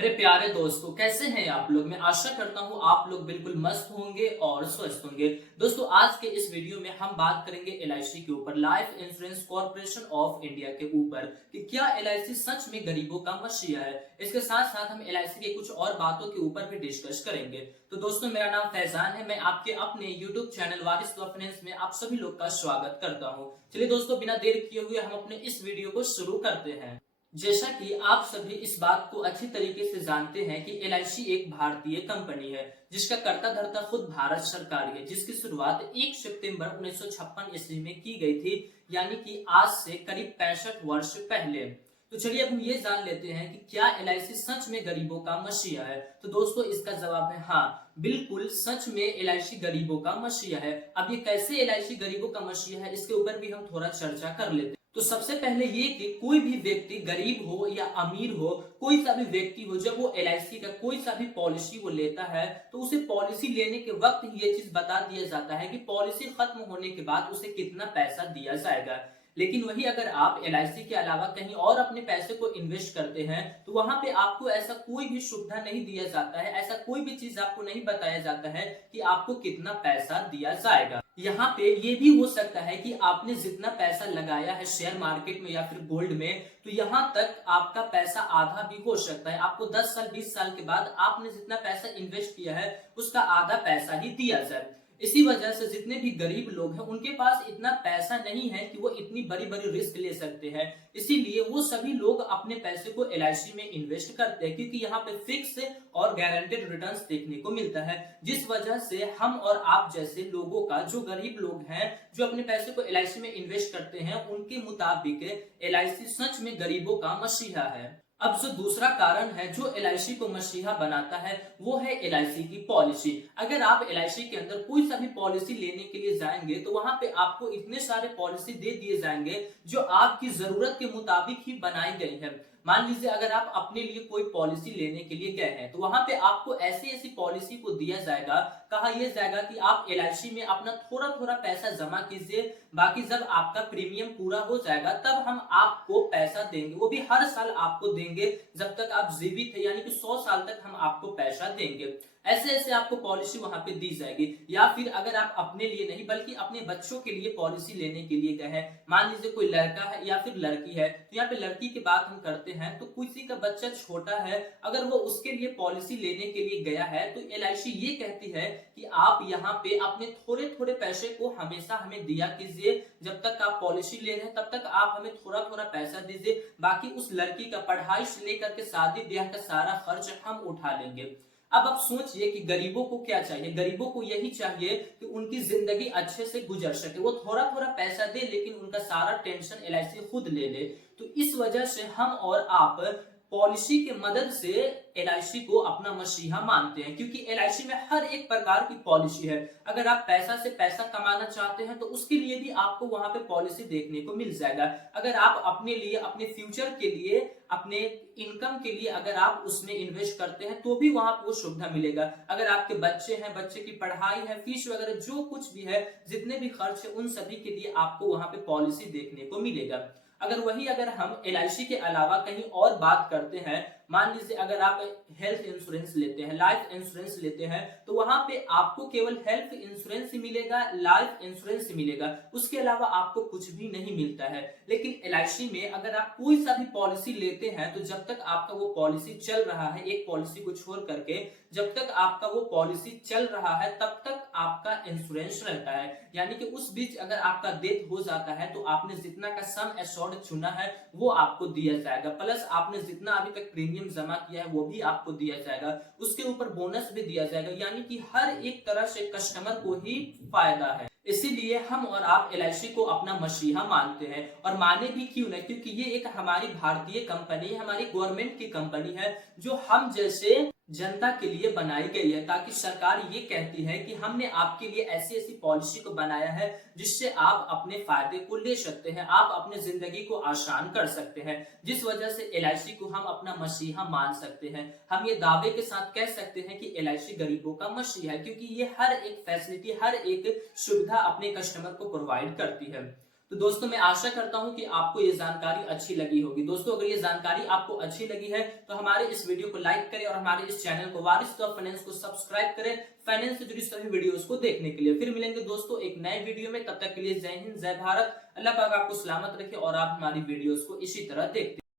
मेरे प्यारे दोस्तों, कैसे हैं आप लोग। मैं आशा करता हूं आप लोग बिल्कुल मस्त होंगे और स्वस्थ होंगे। दोस्तों, आज के इस वीडियो में हम बात करेंगे एलआईसी के ऊपर, life insurance corporation of India के ऊपर, कि क्या एलआईसी सच में गरीबों का मसीहा है। इसके साथ साथ हम एलआईसी के कुछ और बातों के ऊपर भी डिस्कस करेंगे। तो दोस्तों, मेरा नाम फैजान है। मैं आपके अपने यूट्यूब चैनल वारिस फाइनेंस में आप सभी लोग का स्वागत करता हूँ। चलिए दोस्तों, बिना देर किए हुए हम अपने इस वीडियो को शुरू करते हैं। जैसा कि आप सभी इस बात को अच्छी तरीके से जानते हैं कि एलआईसी एक भारतीय कंपनी है जिसका कर्ता धर्ता खुद भारत सरकार है, जिसकी शुरुआत 1 सितंबर 1956 ईस्वी में की गई थी, यानी कि आज से करीब 65 वर्ष पहले। तो चलिए अब हम ये जान लेते हैं कि क्या एलआईसी सच में गरीबों का मसीहा है। तो दोस्तों, इसका जवाब है हाँ, बिल्कुल सच में एलआईसी गरीबों का मसीहा है। अब ये कैसे एलआईसी गरीबों का मसीहा है, इसके ऊपर भी हम थोड़ा चर्चा कर लेते हैं। तो सबसे पहले ये कि कोई भी व्यक्ति गरीब हो या अमीर हो, कोई सा भी व्यक्ति हो, जब वो एलआईसी का कोई सा भी पॉलिसी वो लेता है तो उसे पॉलिसी लेने के वक्त ही ये चीज बता दिया जाता है कि पॉलिसी खत्म होने के बाद उसे कितना पैसा दिया जाएगा। लेकिन वही अगर आप एलआईसी के अलावा कहीं और अपने पैसे को इन्वेस्ट करते हैं तो वहां पे आपको ऐसा कोई भी सुविधा नहीं दिया जाता है, ऐसा कोई भी चीज आपको नहीं बताया जाता है कि आपको कितना पैसा दिया जाएगा। यहाँ पे ये भी हो सकता है कि आपने जितना पैसा लगाया है शेयर मार्केट में या फिर गोल्ड में, तो यहाँ तक आपका पैसा आधा भी हो सकता है। आपको 10 साल 20 साल के बाद आपने जितना पैसा इन्वेस्ट किया है उसका आधा पैसा ही दिया जाए। इसी वजह से जितने भी गरीब लोग हैं उनके पास इतना पैसा नहीं है कि वो इतनी बड़ी बड़ी रिस्क ले सकते हैं। इसीलिए वो सभी लोग अपने पैसे को एलआईसी में इन्वेस्ट करते हैं, क्योंकि यहाँ पे फिक्स और गारंटेड रिटर्न्स देखने को मिलता है। जिस वजह से हम और आप जैसे लोगों का, जो गरीब लोग हैं जो अपने पैसे को एलआईसी में इन्वेस्ट करते हैं, उनके मुताबिक एलआईसी सच में गरीबों का मसीहा है। अब जो दूसरा कारण है जो एलआईसी को मसीहा बनाता है वो है एलआईसी की पॉलिसी। अगर आप एलआईसी के अंदर कोई सा भी पॉलिसी लेने के लिए जाएंगे तो वहां पे आपको इतने सारे पॉलिसी दे दिए जाएंगे जो आपकी जरूरत के मुताबिक ही बनाई गई है। मान लीजिए अगर आप अपने लिए कोई पॉलिसी लेने के लिए गए हैं तो वहां पे आपको ऐसी ऐसी पॉलिसी को दिया जाएगा, कहा यह जाएगा कि आप एलआईसी में अपना थोड़ा थोड़ा पैसा जमा कीजिए, बाकी जब आपका प्रीमियम पूरा हो जाएगा तब हम आपको पैसा देंगे, वो भी हर साल आपको देंगे जब तक आप जीवित है, यानी कि 100 साल तक हम आपको पैसा देंगे। ऐसे ऐसे आपको पॉलिसी वहां पे दी जाएगी। या फिर अगर आप अपने लिए नहीं बल्कि अपने बच्चों के लिए पॉलिसी लेने के लिए गए हैं, मान लीजिए कोई लड़का है या फिर लड़की है, तो यहाँ पे लड़की की बात हम करते हैं तो किसी का बच्चा छोटा है, अगर वो उसके लिए पॉलिसी लेने के लिए गया है तो एलआईसी ये कहती है कि आप यहाँ पे अपने थोड़े थोड़े पैसे को हमेशा हमें दिया कीजिए, जब तक आप पॉलिसी ले रहे हैं तब तक आप हमें थोड़ा थोड़ा पैसा दीजिए, बाकी उस लड़की का पढ़ाई से लेकर के शादी ब्याह का सारा खर्च हम उठा लेंगे। अब आप सोचिए कि गरीबों को क्या चाहिए। गरीबों को यही चाहिए कि उनकी जिंदगी अच्छे से गुजर सके, वो थोड़ा थोड़ा पैसा दे लेकिन उनका सारा टेंशन एलआईसी खुद ले ले। तो इस वजह से हम और आप पॉलिसी के मदद से एलआईसी को अपना मसीहा मानते हैं, क्योंकि एलआईसी में हर एक प्रकार की पॉलिसी है। अगर आप पैसा से पैसा कमाना चाहते हैं तो उसके लिए भी आपको वहां पे पॉलिसी देखने को मिल जाएगा। अगर आप अपने लिए, अपने फ्यूचर के लिए, अपने इनकम के लिए अगर आप उसमें इन्वेस्ट करते हैं तो भी वहां आपको सुविधा मिलेगा। अगर आपके बच्चे हैं, बच्चे की पढ़ाई है, फीस वगैरह जो कुछ भी है, जितने भी खर्च है, उन सभी के लिए आपको वहां पे पॉलिसी देखने को मिलेगा। अगर हम एलआईसी के अलावा कहीं और बात करते हैं, मान लीजिए अगर आप हेल्थ इंश्योरेंस लेते हैं, लाइफ इंश्योरेंस लेते हैं, तो वहां पे आपको केवल हेल्थ इंश्योरेंस ही मिलेगा, लाइफ इंश्योरेंस ही मिलेगा, उसके अलावा आपको कुछ भी नहीं मिलता है। लेकिन एलआईसी में अगर आप कोई सा भी पॉलिसी लेते हैं तो जब तक आपका वो पॉलिसी चल रहा है, एक पॉलिसी को छोड़ करके जब तक आपका वो पॉलिसी चल रहा है तब तक आपका इंश्योरेंस रहता है। यानी कि उस बीच अगर आपका डेथ हो जाता है तो आपने जितना का सम एश्योर्ड चुना है वो आपको दिया जाएगा, प्लस आपने जितना अभी तक प्रीमियम जमा किया है वो भी आपको दिया जाएगा, उसके ऊपर बोनस भी दिया जाएगा। यानी कि हर एक तरह से कस्टमर को ही फायदा है। इसीलिए हम और आप एलआईसी को अपना मसीहा मानते हैं, और माने भी क्यों नहीं, क्योंकि ये एक हमारी भारतीय कंपनी है, हमारी गवर्नमेंट की कंपनी है जो हम जैसे जनता के लिए बनाई गई है, ताकि सरकार ये कहती है कि हमने आपके लिए ऐसी ऐसी पॉलिसी को बनाया है जिससे आप अपने फायदे को ले सकते हैं, आप अपने जिंदगी को आसान कर सकते हैं। जिस वजह से एलआईसी को हम अपना मसीहा मान सकते हैं। हम ये दावे के साथ कह सकते हैं कि एलआईसी गरीबों का मसीहा है, क्योंकि ये हर एक फैसिलिटी, हर एक सुविधा अपने कस्टमर को प्रोवाइड करती है। तो दोस्तों मैं आशा करता हूं कि आपको ये जानकारी अच्छी लगी होगी। दोस्तों अगर ये जानकारी आपको अच्छी लगी है तो हमारे इस वीडियो को लाइक करें और हमारे इस चैनल को वारिस ऑफ फाइनेंस को सब्सक्राइब करें फाइनेंस से जुड़ी सभी वीडियोस को देखने के लिए। फिर मिलेंगे दोस्तों एक नए वीडियो में, तब तक के लिए जय हिंद जय भारत। अल्लाह पाक आपको सलामत रखे और आप हमारी वीडियोस को इसी तरह देखते